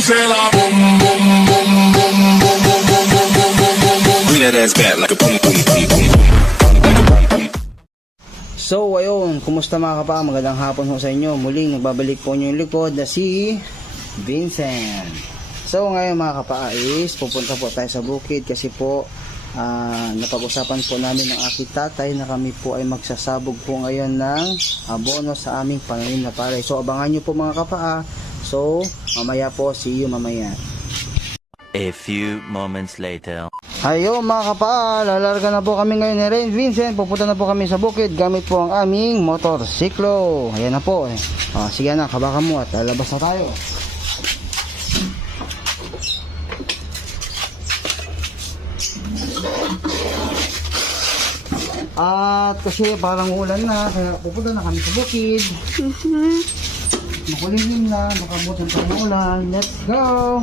say la boom boom boom boom boom boom boom boom boom boom boom boom. Bring that ass back like a boom boom boom boom boom. Like a boom boom. So ayun, kumusta mga kapa? Magandang hapon ho sa inyo. Muling nagbabalik po yung likod na si Vincent. So ngayon mga kapa is pupunta po tayo sa bukid kasi po napag-usapan po namin ng aking tatay na kami po ay magsasabog po ngayon ng abono sa aming pananim na palay. So abangan nyo po mga kapa. So mamaya po, see you mamaya. A few moments later. Ayo mga kapa, lalarga na po kami ngayon ni Rain Vincent. Pupunta na po kami sa bukid gamit po ang aming motorsiklo. Ayan na po eh. Sige na, kabakan mo at lalabas na tayo. At kasi parang ulan na, kaya pupunta na kami sa bukid. Makulimlim na, makabutan pa ng ulan. Let's go!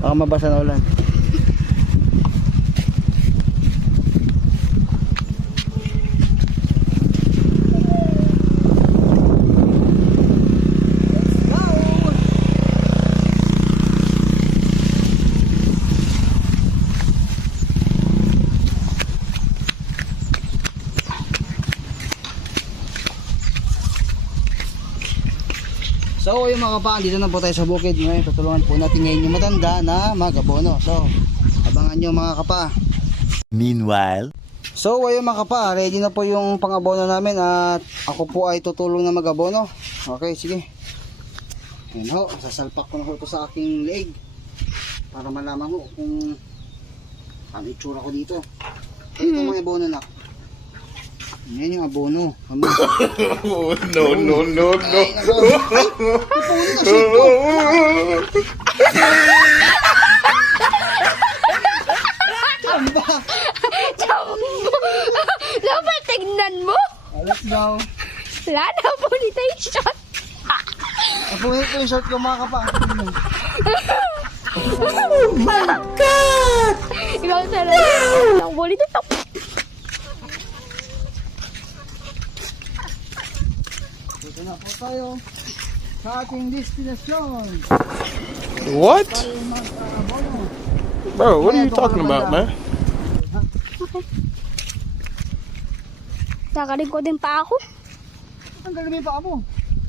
Baka mabasa na ulan. So yung mga kapaan, dito na po tayo sa bukid ngayon. Tutulungan po natin ngayon yung matanda na mag-abono. So abangan nyo mga kapa. Meanwhile, So ayun mga kapa, ready na po yung pang-abono namin. At ako po ay tutulong na mag-abono. Okay, sige. Ayan ho, sasalpak ko na ho ito sa aking leeg para malaman ho kung ano itsura ko dito. Ito mga abono na. Yan yung abono. Oh, no, no, no, no. Dapat tignan mo. Let's go. Wala na po nito yung shot. Apunin ko yung short ko mga kapa. Oh my God! Ikaw talaga. Ang buli dito. Dito na po tayo sa ating destination. What? Tayo mag-abono. Bro, what are you talking about, man? Kakalikod din pa ako. Ang galing pa mo.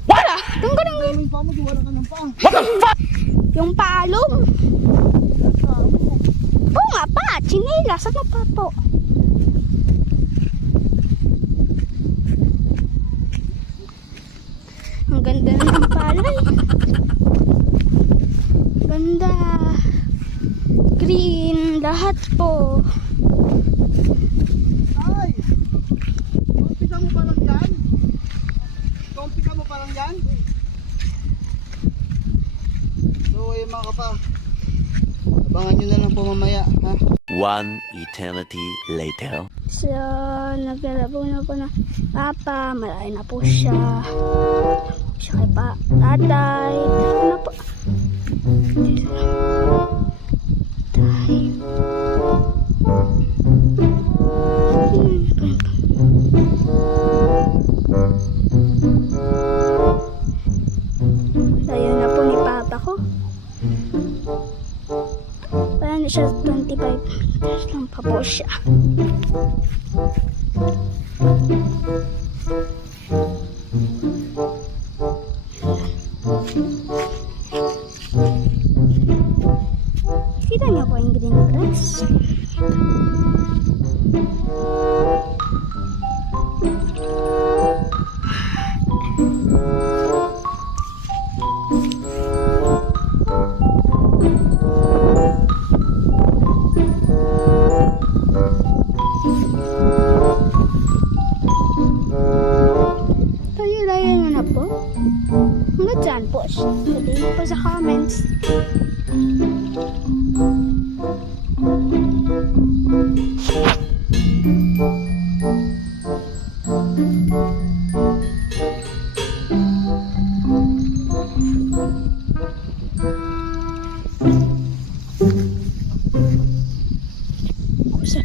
Wala! Yung ganun. Galing pa mo, di wala ka ng paa. Yung palong. Oo nga pa. Chinilas. Ano pa po? Ang ganda ng palay. Ganda. Green. Lahat po. Ay! Kompisa mo pa lang yan? Kompisa mo pa lang yan? So ayun mga kapa, abangan nyo na lang po mamaya ha? one eternity later. So, naglalabo na po na papa. Malaki na po siya. Siya kay pa tatay. Dito na po. Dito na. Tatay. Ayun na po ni papa ko. Parang siya 25 meters lang pa po siya. Kita niyo po yung green grass. Tayo-layan nyo na po. Hanggang dyan po. Sabihin po sa comments. Kusa.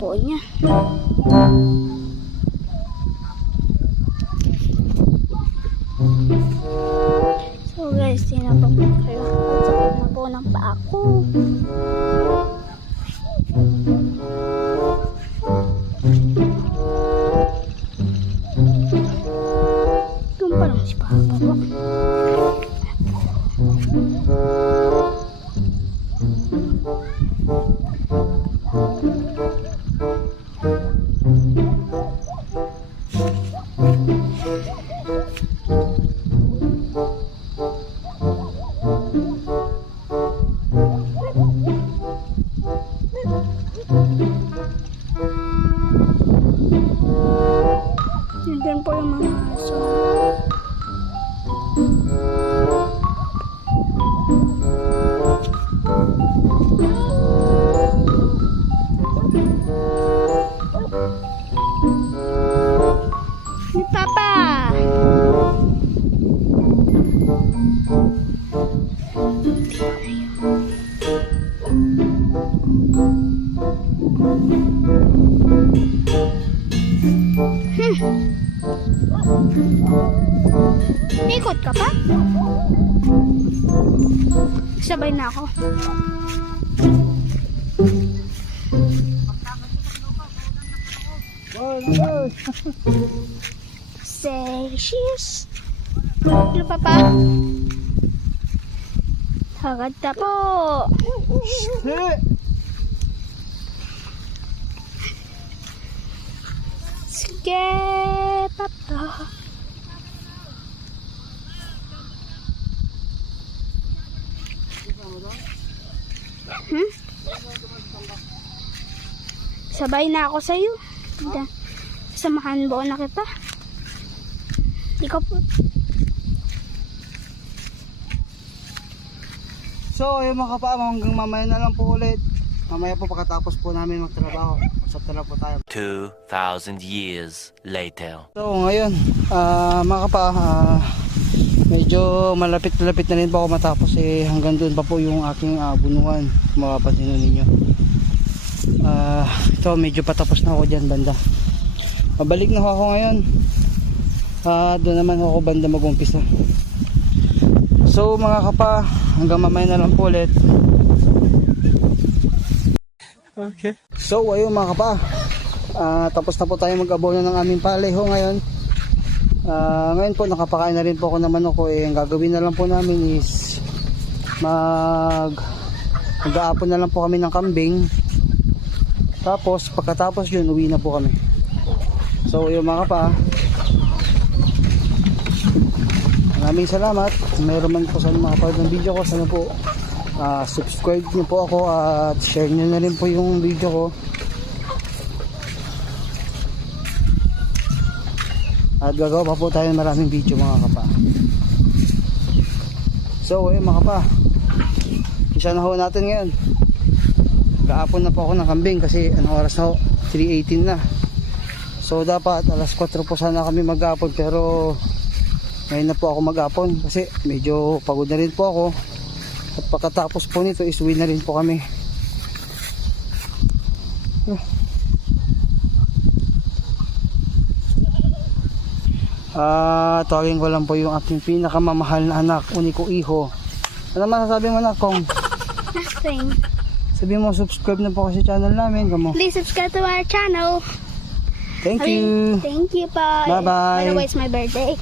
po niya. So guys, tinapag po kayo. At sakit na po ng paa ko. Doon pa lang si Papa po. Yun po yung mga aso. Ni Papa! Ikot ka pa? Sabay na ako. Say cheese. Ano pa pa? Hagad na po. Sige, Papa. Sabay na ako sa'yo. Samahan mo na kita. Ikaw po. So, yung mga kapama, hanggang mamaya na lang po ulit. Mamaya po pagkatapos po namin magtrabaho. Usap na lang po tayo. 2,000 years later. So, ngayon, mga kapa, medyo malapit-lapit na rin po ako matapos. Hanggang doon pa po yung aking bunuan. Mapapansin ninyo. Ito, medyo patapos na ako dyan banda. Mabalik na ako ngayon. Doon naman ako banda mag-umpisa. So mga kapa, hanggang mamaya na lang po ulit. Okay. So ayun mga kapa, tapos na po tayo mag-abono ng aming paleho ngayon. Ngayon po nakapakain na rin po ako ng manok ko. Ang gagawin na lang po namin is mag-aapon na lang po kami ng kambing. Tapos pagkatapos yun, uwi na po kami. So yung mga kapa, maraming salamat. Mayroon man po sa mga kapatid ng video ko. Sana po subscribe niyo po ako at share niyo na rin po yung video ko. At gagawa pa po tayo ng maraming video mga kapa. So ayun mga kapa, isa na ho natin ngayon. Gaapon na po ako ng kambing kasi anong oras na ho? 3:18 na. So dapat alas 4 po sana kami mag-aapon, pero ngayon na po ako mag-aapon kasi medyo pagod na rin po ako. At pagkatapos po nito is uwi na rin po kami. Tawagin ko lang po yung ating pinakamamahal na anak, uniko iho. Ano masasabi mo na kong? Nothing. Sabi mo subscribe na po kasi channel namin. Kamo. Please subscribe to our channel. Thank you. Thank you po. Bye-bye. By the way, it's my birthday.